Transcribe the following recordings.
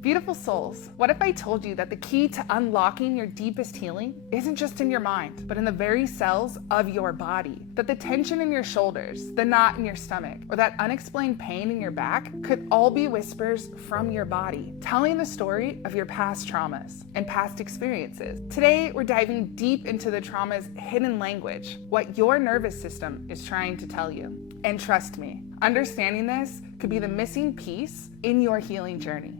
Beautiful souls, what if I told you that the key to unlocking your deepest healing isn't just in your mind, but in the very cells of your body? That the tension in your shoulders, the knot in your stomach, or that unexplained pain in your back could all be whispers from your body, telling the story of your past traumas and past experiences. Today, we're diving deep into the trauma's hidden language, what your nervous system is trying to tell you. And trust me, understanding this could be the missing piece in your healing journey.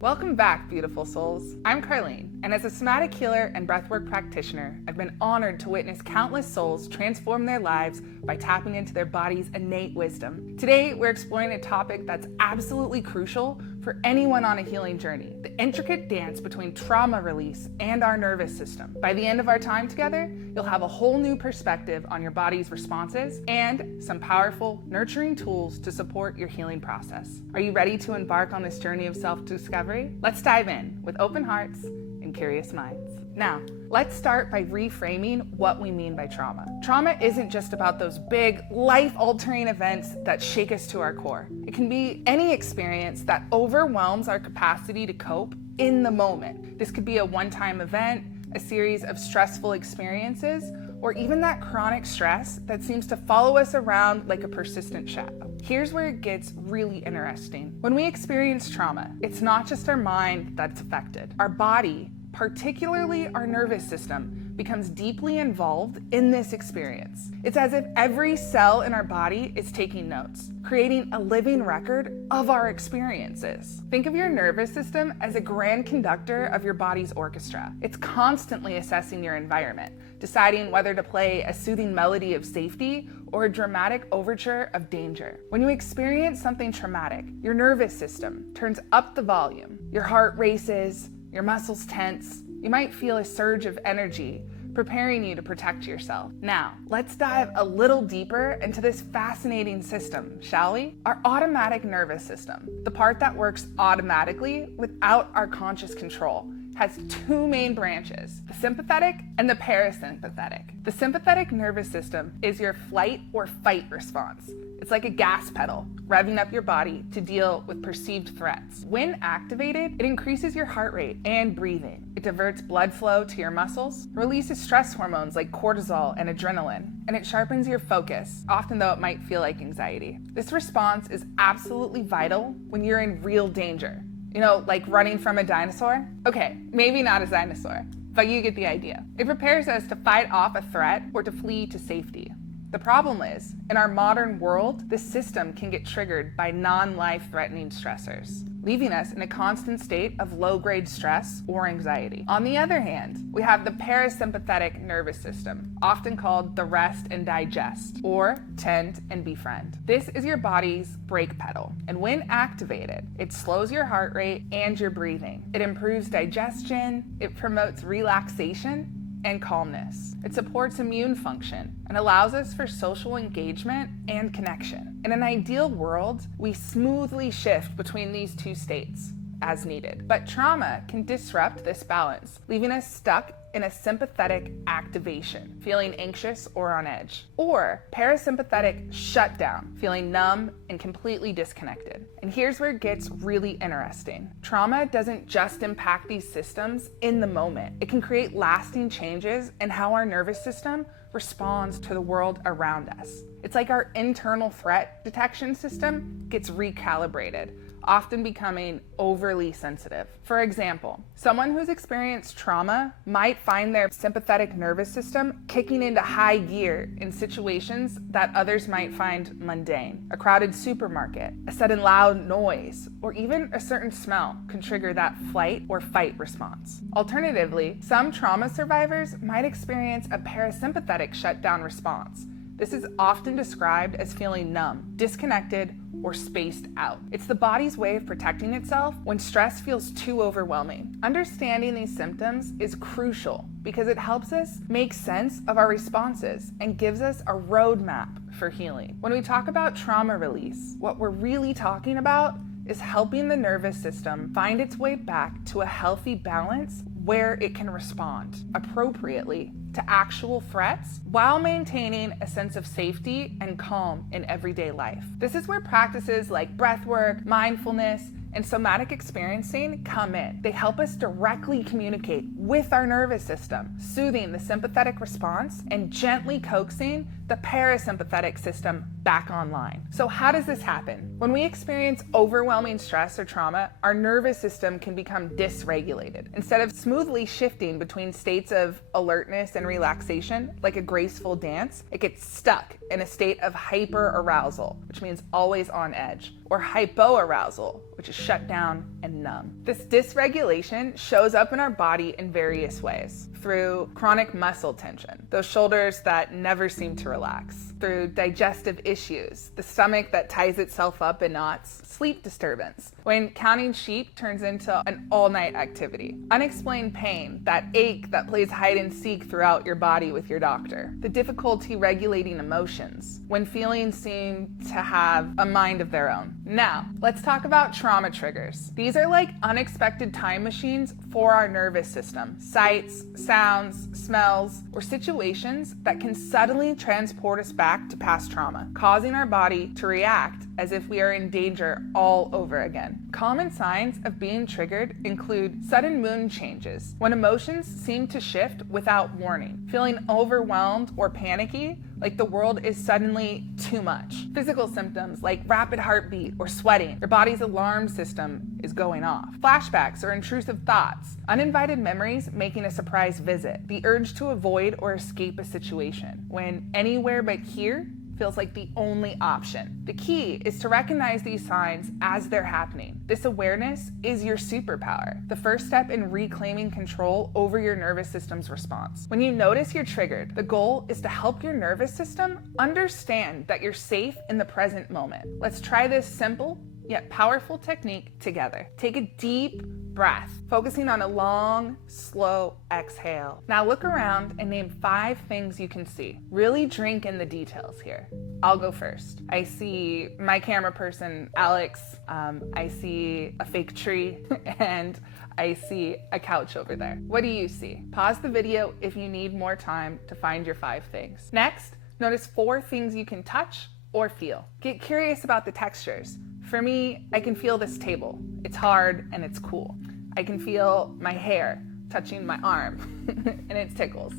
Welcome back, beautiful souls. I'm Carlene, and as a somatic healer and breathwork practitioner, I've been honored to witness countless souls transform their lives by tapping into their body's innate wisdom. Today, we're exploring a topic that's absolutely crucial for anyone on a healing journey, the intricate dance between trauma release and our nervous system. By the end of our time together, you'll have a whole new perspective on your body's responses and some powerful, nurturing tools to support your healing process. Are you ready to embark on this journey of self-discovery? Let's dive in with open hearts and curious minds. Now, let's start by reframing what we mean by trauma. Trauma isn't just about those big, life-altering events that shake us to our core. It can be any experience that overwhelms our capacity to cope in the moment. This could be a one-time event, a series of stressful experiences, or even that chronic stress that seems to follow us around like a persistent shadow. Here's where it gets really interesting. When we experience trauma, it's not just our mind that's affected. Our body, particularly our nervous system, becomes deeply involved in this experience. It's as if every cell in our body is taking notes, creating a living record of our experiences. Think of your nervous system as a grand conductor of your body's orchestra. It's constantly assessing your environment, deciding whether to play a soothing melody of safety or a dramatic overture of danger. When you experience something traumatic, your nervous system turns up the volume. Your heart races, your muscles tense. You might feel a surge of energy, preparing you to protect yourself. Now, let's dive a little deeper into this fascinating system, shall we? Our automatic nervous system, the part that works automatically without our conscious control, has two main branches, the sympathetic and the parasympathetic. The sympathetic nervous system is your flight or fight response. It's like a gas pedal, revving up your body to deal with perceived threats. When activated, it increases your heart rate and breathing. It diverts blood flow to your muscles, releases stress hormones like cortisol and adrenaline, and it sharpens your focus, often though it might feel like anxiety. This response is absolutely vital when you're in real danger. You know, like running from a dinosaur? Okay, maybe not a dinosaur, but you get the idea. It prepares us to fight off a threat or to flee to safety. The problem is, in our modern world, this system can get triggered by non-life-threatening stressors, leaving us in a constant state of low-grade stress or anxiety. On the other hand, we have the parasympathetic nervous system, often called the rest and digest, or tend and befriend. This is your body's brake pedal, and when activated, it slows your heart rate and your breathing. It improves digestion, it promotes relaxation, and calmness. It supports immune function and allows us for social engagement and connection. In an ideal world, we smoothly shift between these two states as needed. But trauma can disrupt this balance, leaving us stuck in a sympathetic activation, feeling anxious or on edge, or parasympathetic shutdown, feeling numb and completely disconnected. And here's where it gets really interesting. Trauma doesn't just impact these systems in the moment. It can create lasting changes in how our nervous system responds to the world around us. It's like our internal threat detection system gets recalibrated, often becoming overly sensitive. For example, someone who's experienced trauma might find their sympathetic nervous system kicking into high gear in situations that others might find mundane. A crowded supermarket, a sudden loud noise, or even a certain smell can trigger that flight or fight response. Alternatively, some trauma survivors might experience a parasympathetic shutdown response. This is often described as feeling numb, disconnected, or spaced out. It's the body's way of protecting itself when stress feels too overwhelming. Understanding these symptoms is crucial because it helps us make sense of our responses and gives us a roadmap for healing. When we talk about trauma release, what we're really talking about is helping the nervous system find its way back to a healthy balance where it can respond appropriately to actual threats while maintaining a sense of safety and calm in everyday life. This is where practices like breathwork, mindfulness, and somatic experiencing come in. They help us directly communicate with our nervous system, soothing the sympathetic response and gently coaxing the parasympathetic system back online. So how does this happen? When we experience overwhelming stress or trauma, our nervous system can become dysregulated. Instead of smoothly shifting between states of alertness and relaxation, like a graceful dance, it gets stuck in a state of hyperarousal, which means always on edge, or hypoarousal, which is shut down and numb. This dysregulation shows up in our body in various ways. Through chronic muscle tension, those shoulders that never seem to relax, through digestive issues, the stomach that ties itself up in knots, sleep disturbance, when counting sheep turns into an all-night activity, unexplained pain, that ache that plays hide and seek throughout your body with your doctor, the difficulty regulating emotions, when feelings seem to have a mind of their own. Now, let's talk about trauma triggers. These are like unexpected time machines for our nervous system. Sights, sounds, smells, or situations that can suddenly transport us back to past trauma, causing our body to react as if we are in danger all over again. Common signs of being triggered include sudden mood changes, when emotions seem to shift without warning, feeling overwhelmed or panicky, like the world is suddenly too much. Physical symptoms like rapid heartbeat or sweating, your body's alarm system is going off. Flashbacks or intrusive thoughts, uninvited memories making a surprise visit, the urge to avoid or escape a situation, when anywhere but here feels like the only option. The key is to recognize these signs as they're happening. This awareness is your superpower, the first step in reclaiming control over your nervous system's response. When you notice you're triggered, the goal is to help your nervous system understand that you're safe in the present moment. Let's try this simple yet powerful technique together. Take a deep breath, focusing on a long, slow exhale. Now look around and name 5 things you can see. Really drink in the details here. I'll go first. I see my camera person, Alex. I see a fake tree and I see a couch over there. What do you see? Pause the video if you need more time to find your 5 things. Next, notice 4 things you can touch or feel. Get curious about the textures. For me, I can feel this table. It's hard and it's cool. I can feel my hair touching my arm and it tickles.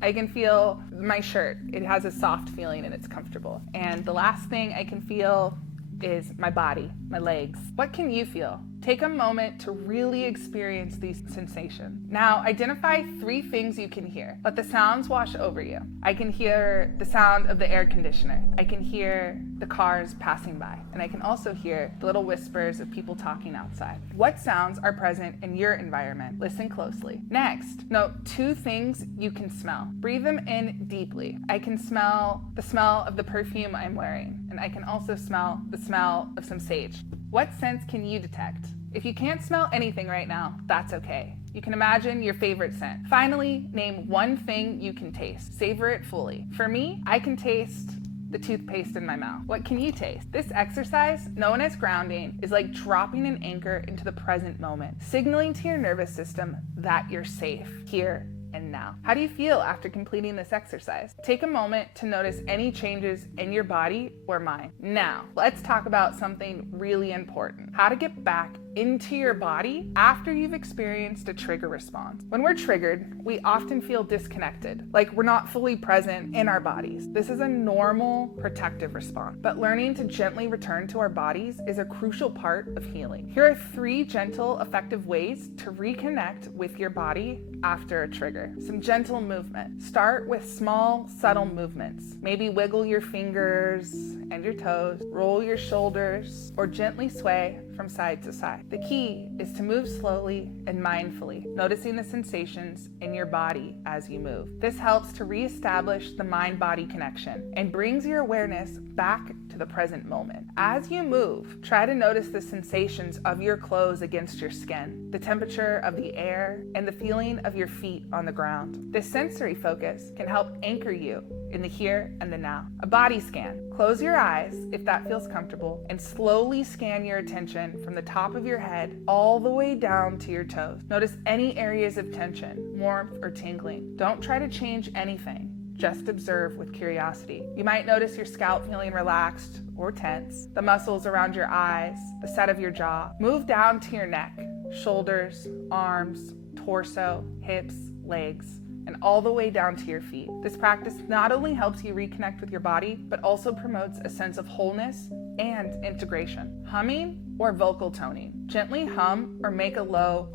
I can feel my shirt. It has a soft feeling and it's comfortable. And the last thing I can feel is my body, my legs. What can you feel? Take a moment to really experience these sensations. Now, identify 3 things you can hear. Let the sounds wash over you. I can hear the sound of the air conditioner. I can hear the cars passing by. And I can also hear the little whispers of people talking outside. What sounds are present in your environment? Listen closely. Next, note 2 things you can smell. Breathe them in deeply. I can smell the smell of the perfume I'm wearing, and I can also smell the smell of some sage. What scents can you detect? If you can't smell anything right now, that's okay. You can imagine your favorite scent. Finally, name 1 thing you can taste. Savor it fully. For me, I can taste the toothpaste in my mouth. What can you taste? This exercise, known as grounding, is like dropping an anchor into the present moment, signaling to your nervous system that you're safe here and now. How do you feel after completing this exercise? Take a moment to notice any changes in your body or mind. Now, let's talk about something really important. How to get back into your body after you've experienced a trigger response. When we're triggered, we often feel disconnected, like we're not fully present in our bodies. This is a normal protective response, but learning to gently return to our bodies is a crucial part of healing. Here are 3 gentle, effective ways to reconnect with your body after a trigger. Some gentle movement. Start with small, subtle movements. Maybe wiggle your fingers and your toes, roll your shoulders, or gently sway from side to side. The key is to move slowly and mindfully, noticing the sensations in your body as you move. This helps to reestablish the mind-body connection and brings your awareness back to the present moment. As you move, try to notice the sensations of your clothes against your skin, the temperature of the air, and the feeling of your feet on the ground. This sensory focus can help anchor you in the here and the now. A body scan. Close your eyes if that feels comfortable and slowly scan your attention from the top of your head all the way down to your toes. Notice any areas of tension, warmth, or tingling. Don't try to change anything. Just observe with curiosity. You might notice your scalp feeling relaxed or tense, the muscles around your eyes, the set of your jaw. Move down to your neck, shoulders, arms, torso, hips, legs, and all the way down to your feet. This practice not only helps you reconnect with your body, but also promotes a sense of wholeness and integration. Humming or vocal toning. Gently hum or make a low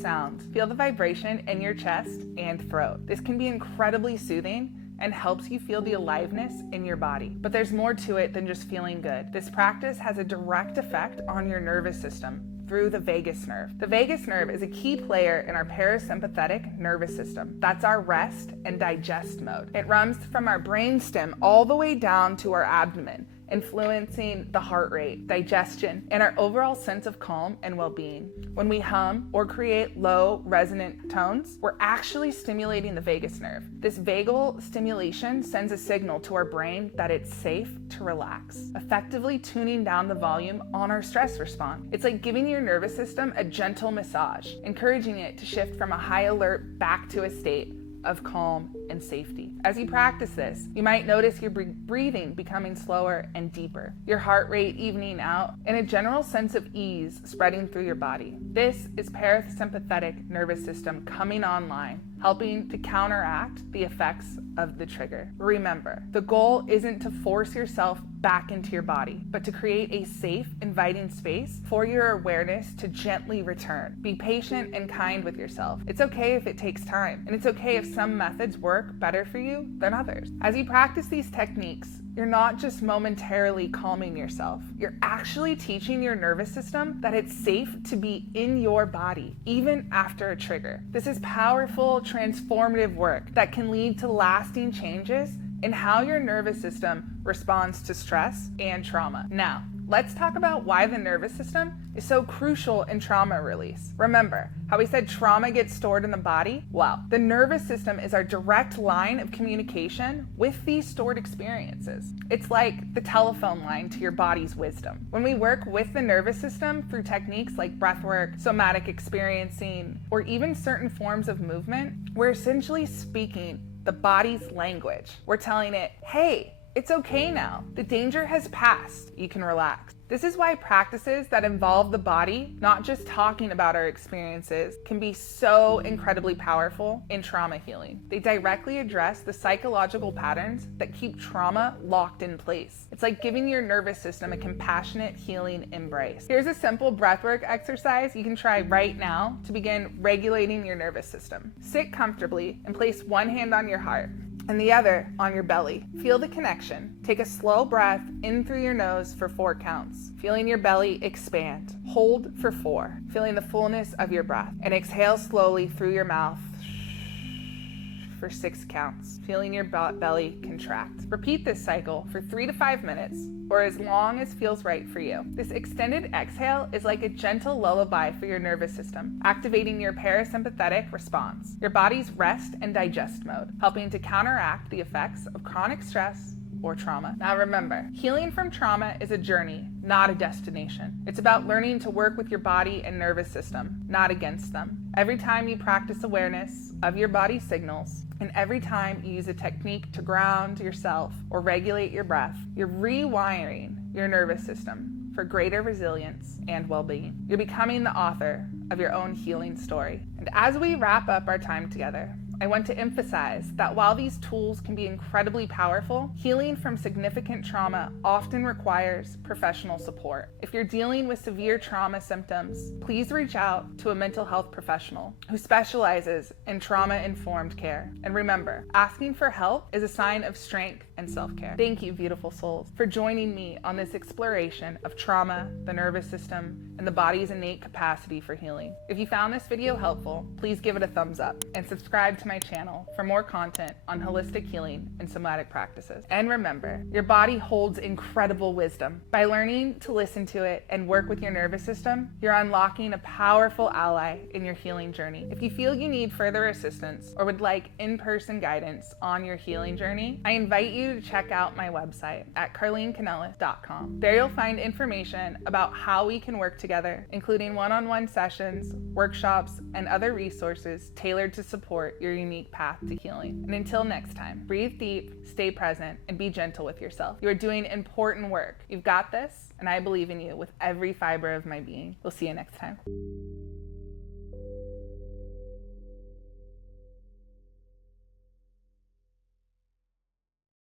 sound. Feel the vibration in your chest and throat. This can be incredibly soothing and helps you feel the aliveness in your body. But there's more to it than just feeling good. This practice has a direct effect on your nervous system through the vagus nerve. The vagus nerve is a key player in our parasympathetic nervous system. That's our rest and digest mode. It runs from our brainstem all the way down to our abdomen, influencing the heart rate, digestion, and our overall sense of calm and well-being. When we hum or create low resonant tones, we're actually stimulating the vagus nerve. This vagal stimulation sends a signal to our brain that it's safe to relax, effectively tuning down the volume on our stress response. It's like giving your nervous system a gentle massage, encouraging it to shift from a high alert back to a state of calm and safety. As you practice this, you might notice your breathing becoming slower and deeper, your heart rate evening out, and a general sense of ease spreading through your body. This is parasympathetic nervous system coming online, helping to counteract the effects of the trigger. Remember, the goal isn't to force yourself back into your body, but to create a safe, inviting space for your awareness to gently return. Be patient and kind with yourself. It's okay if it takes time, and it's okay if some methods work better for you than others. As you practice these techniques, you're not just momentarily calming yourself. You're actually teaching your nervous system that it's safe to be in your body, even after a trigger. This is powerful, transformative work that can lead to lasting changes in how your nervous system responds to stress and trauma. Now, let's talk about why the nervous system is so crucial in trauma release. Remember how we said trauma gets stored in the body? Well, the nervous system is our direct line of communication with these stored experiences. It's like the telephone line to your body's wisdom. When we work with the nervous system through techniques like breathwork, somatic experiencing, or even certain forms of movement, we're essentially speaking the body's language. We're telling it, hey, it's okay now. The danger has passed. You can relax. This is why practices that involve the body, not just talking about our experiences, can be so incredibly powerful in trauma healing. They directly address the psychological patterns that keep trauma locked in place. It's like giving your nervous system a compassionate, healing embrace. Here's a simple breathwork exercise you can try right now to begin regulating your nervous system. Sit comfortably and place one hand on your heart and the other on your belly. Feel the connection. Take a slow breath in through your nose for 4 counts, feeling your belly expand. Hold for 4, feeling the fullness of your breath, and exhale slowly through your mouth for 6 counts, feeling your belly contract. Repeat this cycle for 3 to 5 minutes, or as long as feels right for you. This extended exhale is like a gentle lullaby for your nervous system, activating your parasympathetic response, your body's rest and digest mode, helping to counteract the effects of chronic stress or trauma. Now remember, healing from trauma is a journey, not a destination. It's about learning to work with your body and nervous system, not against them. Every time you practice awareness of your body's signals, and every time you use a technique to ground yourself or regulate your breath, you're rewiring your nervous system for greater resilience and well-being. You're becoming the author of your own healing story. And as we wrap up our time together, I want to emphasize that while these tools can be incredibly powerful, healing from significant trauma often requires professional support. If you're dealing with severe trauma symptoms, please reach out to a mental health professional who specializes in trauma-informed care. And remember, asking for help is a sign of strength and self-care. Thank you, beautiful souls, for joining me on this exploration of trauma, the nervous system, and the body's innate capacity for healing. If you found this video helpful, please give it a thumbs up and subscribe to to my channel for more content on holistic healing and somatic practices. And remember, your body holds incredible wisdom. By learning to listen to it and work with your nervous system, you're unlocking a powerful ally in your healing journey. If you feel you need further assistance or would like in-person guidance on your healing journey, I invite you to check out my website at carlenekanellis.com. There you'll find information about how we can work together, including one-on-one sessions, workshops, and other resources tailored to support your unique path to healing. And until next time, breathe deep, stay present, and be gentle with yourself. You are doing important work. You've got this, and I believe in you with every fiber of my being. We'll see you next time.